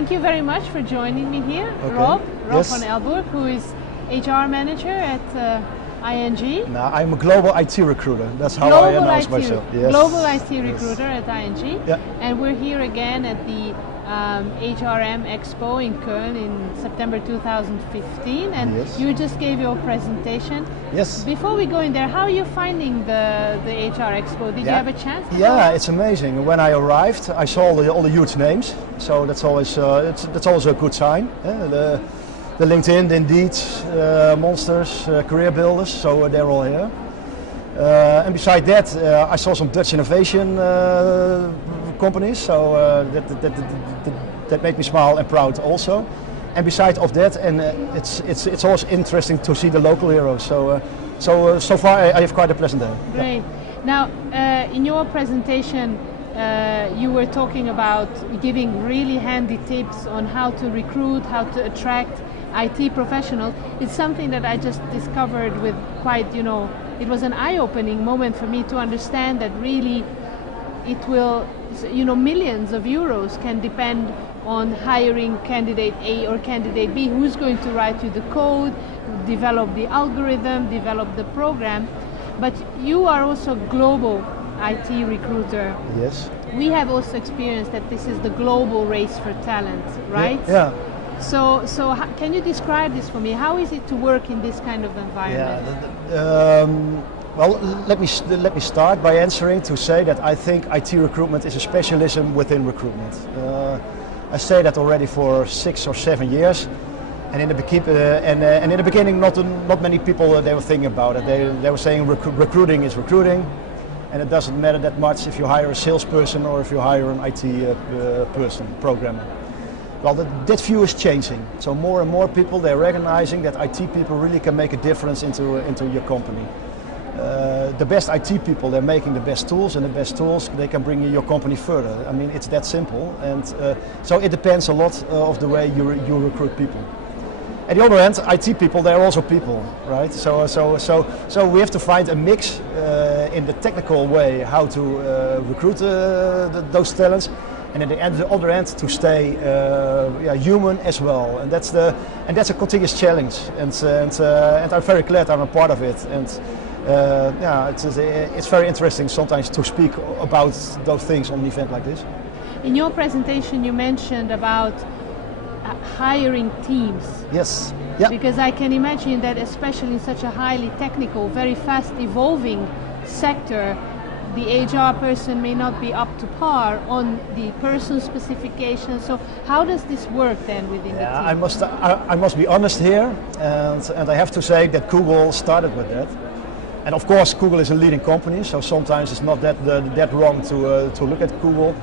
thank you very much for joining me here, Okay. Rob Yes. van Elburg, who is HR manager at ING. Now, I'm a global IT recruiter. That's how I Global announce IT, myself. Yes. Global IT Yes. recruiter at ING. Yeah. And we're here again at the HRM Expo in Köln in September 2015. And Yes. you just gave your presentation. Yes. Before we go in there, how are you finding the HR Expo? Did you have a chance to go? Yeah, it's amazing. When I arrived, I saw all the huge names. So that's always that's always a good sign. The LinkedIn, the Indeed, Monsters, Career Builders. So they're all here. And beside that, I saw some Dutch innovation companies. So that made me smile and proud also. And beside of that, and it's always interesting to see the local heroes. So far I have quite a pleasant day. Great. Now, in your presentation, you were talking about giving really handy tips on how to recruit, how to attract IT professionals. It's something that I just discovered with quite, it was an eye-opening moment for me to understand that really it will, millions of euros can depend on hiring candidate A or candidate B, who's going to write you the code, develop the algorithm, develop the program. But you are also a global IT recruiter. Yes. We have also experienced that this is the global race for talent, right? Yeah. So can you describe this for me? How is it to work in this kind of environment? Yeah. Well, let me start by answering to say that I think IT recruitment is a specialism within recruitment. I say that already for 6 or 7 years, and in the beginning, not many people they were thinking about it. They were saying recruiting is recruiting, and it doesn't matter that much if you hire a salesperson or if you hire an IT person, programmer. Well, that view is changing. So more and more people they're recognizing that IT people really can make a difference into your company. The best IT people, they're making the best tools, and the best tools, they can bring your company further. I mean, it's that simple, and so it depends a lot of the way you recruit people. At the other hand, IT people, they're also people, right? So we have to find a mix in the technical way how to recruit those talents, and at the other end to stay human as well, and that's a continuous challenge, and I'm very glad I'm a part of it. And it's very interesting sometimes to speak about those things on an event like this. In your presentation, you mentioned about hiring teams. Yes. Yeah. Because I can imagine that especially in such a highly technical, very fast evolving sector, the HR person may not be up to par on the person specifications. So how does this work then within the team? I must be honest here, and I have to say that Google started with that. And of course, Google is a leading company, so sometimes it's not that wrong to look at Google.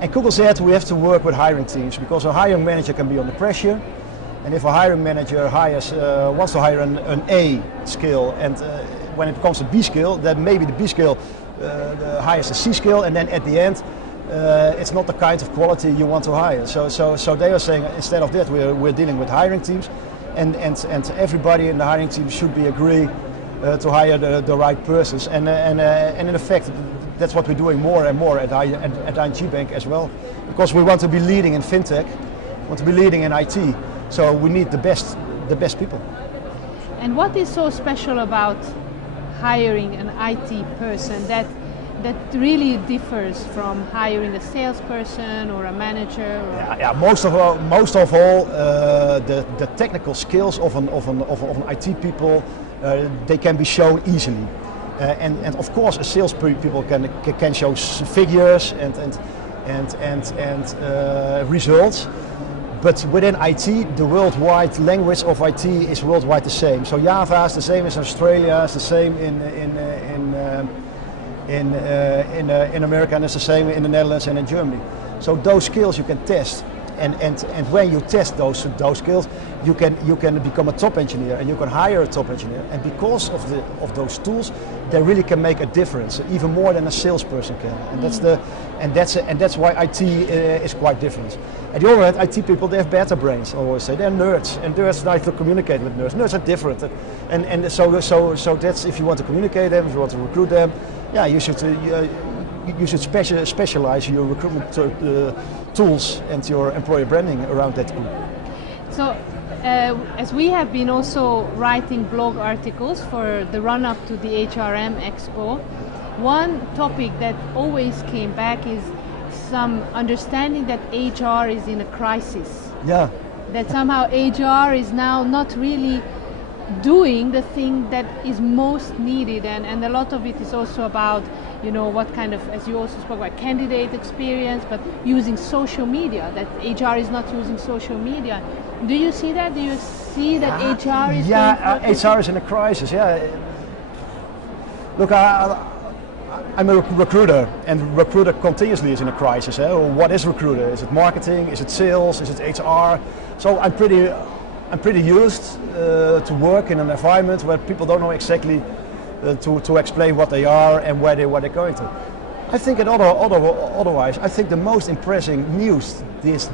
And Google said we have to work with hiring teams because a hiring manager can be under pressure. And if a hiring manager wants to hire an A skill, and when it comes to B skill, then maybe the B skill hires a C skill, and then at the end, it's not the kind of quality you want to hire. So they are saying instead of that, we're dealing with hiring teams, and everybody in the hiring team should be agree to hire the right persons. And in effect, that's what we're doing more and more at ING Bank as well, because we want to be leading in fintech, want to be leading in IT. So we need the best people. And what is so special about hiring an IT person that really differs from hiring a salesperson or a manager? Or most of all, the technical skills of an IT people, they can be shown easily. And of course, a sales people can show figures and results. But within IT, the worldwide language of IT is worldwide the same. So Java is the same as Australia, it's the same in America, and it's the same in the Netherlands and in Germany. So those skills you can test, and when you test those skills, you can become a top engineer, and you can hire a top engineer. And because of those tools, they really can make a difference, even more than a salesperson can. And that's why IT is quite different. At the other hand, IT people, they have better brains. I always say they're nerds, and nerds like to communicate with nerds. Nerds are different, and so that's if you want to communicate them, if you want to recruit them, yeah, you should you should specialize your recruitment tools and your employer branding around that group. So, as we have been also writing blog articles for the run-up to the HRM Expo, one topic that always came back is some understanding that HR is in a crisis. Yeah. That somehow HR is now not really doing the thing that is most needed, and a lot of it is also about, you know, what kind of, as you also spoke about, candidate experience, but using social media, that HR is not using social media. Do you see that? Do you see that HR is HR is in a crisis, yeah. Look, I'm a recruiter, and recruiter continuously is in a crisis. What is recruiter? Is it marketing? Is it sales? Is it HR? So I'm pretty used to work in an environment where people don't know exactly to explain what they are and where they're going to. I think otherwise, I think the most impressive news this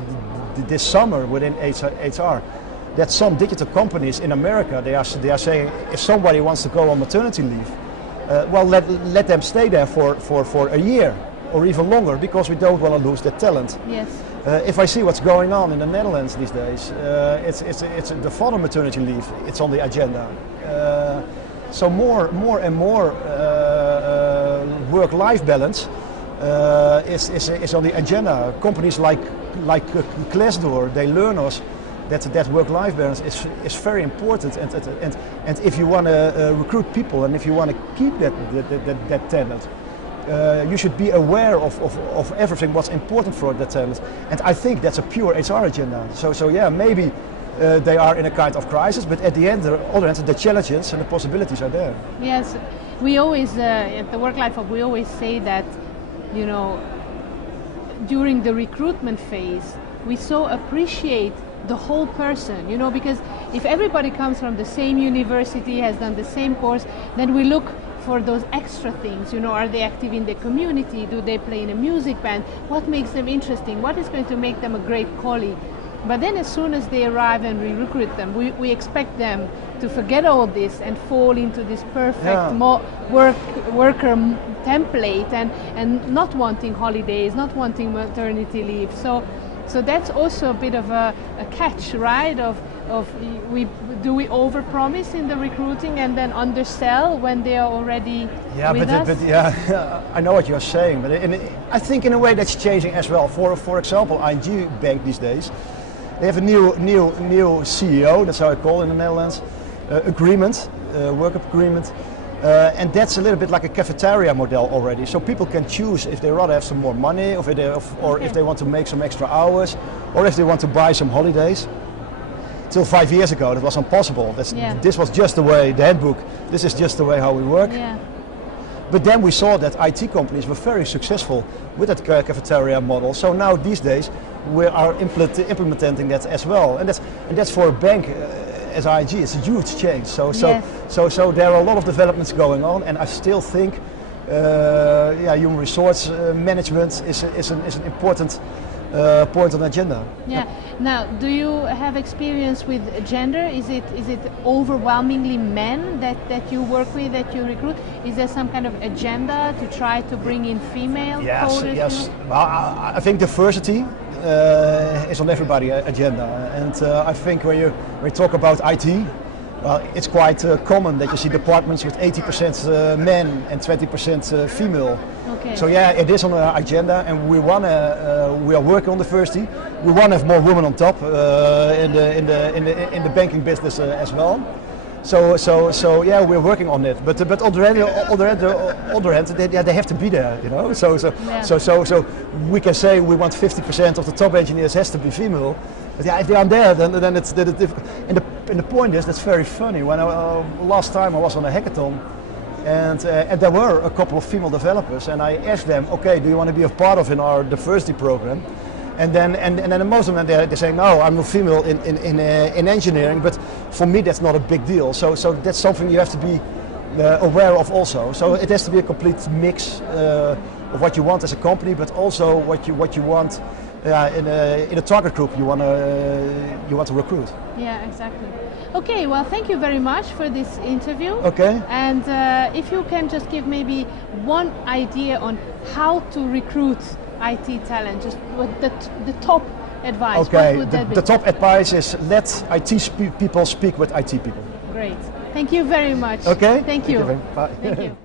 summer within HR, that some digital companies in America, they are saying if somebody wants to go on maternity leave, well, let them stay there for a year or even longer, because we don't want to lose that talent. Yes. If I see what's going on in the Netherlands these days, it's the father maternity leave. It's on the agenda. So more and more work-life balance is on the agenda. Companies like Glassdoor, they learn us that work-life balance is very important, and if you want to recruit people and if you want to keep that talent, you should be aware of everything what's important for that talent, and I think that's a pure HR agenda. So yeah, maybe they are in a kind of crisis, but at the other end, the challenges and the possibilities are there. Yes, we always at the Work Life Hub we always say that, you know, during the recruitment phase we so appreciate the whole person, you know, because if everybody comes from the same university, has done the same course, then we look for those extra things, you know, are they active in the community, do they play in a music band, what makes them interesting, what is going to make them a great colleague. But then as soon as they arrive and we recruit them, we expect them to forget all this and fall into this perfect worker template and not wanting holidays, not wanting maternity leave. So that's also a bit of a catch, right? Do we overpromise in the recruiting and then undersell when they are already with us? But yeah, I know what you're saying, but I think in a way that's changing as well. For example, ING Bank these days, they have a new CEO. That's how I call it in the Netherlands. Work agreement. And that's a little bit like a cafeteria model already. So people can choose if they rather have some more money, or if they want to make some extra hours, or if they want to buy some holidays. Till 5 years ago, that was impossible. This was just the way, the handbook. This is just the way how we work. Yeah. But then we saw that IT companies were very successful with that cafeteria model. So now these days we are implementing that as well, and that's for a bank. As ING, it's a huge change. So there are a lot of developments going on, and I still think, human resource management is an important point on the agenda. Yeah. Now, do you have experience with gender? Is it overwhelmingly men that you work with, that you recruit? Is there some kind of agenda to try to bring in female coders? Yes. Well, I think diversity is on everybody's agenda, and I think when we talk about IT, well, it's quite common that you see departments with 80% men and 20% female. Okay. So yeah, it is on our agenda, and we are working on diversity. We want to have more women on top in the banking business as well. So yeah, we're working on it. But on the other hand, they have to be there, you know. So we can say we want 50% of the top engineers has to be female. But yeah, if they aren't there, then it's and the point is, that's very funny. When last time I was on a hackathon, and there were a couple of female developers, and I asked them, okay, do you want to be a part of our diversity program? And then most of them they say, no, I'm not female in engineering, but for me that's not a big deal. So that's something you have to be aware of also. So it has to be a complete mix of what you want as a company, but also what you want in a target group you want to recruit. Yeah, exactly. Okay, well, thank you very much for this interview. Okay. And if you can just give maybe one idea on how to recruit IT talent, just what the top advice. Okay, what would that be? the top advice is let IT people speak with IT people. Great. Thank you very much. Okay. Thank you. Bye. Thank you.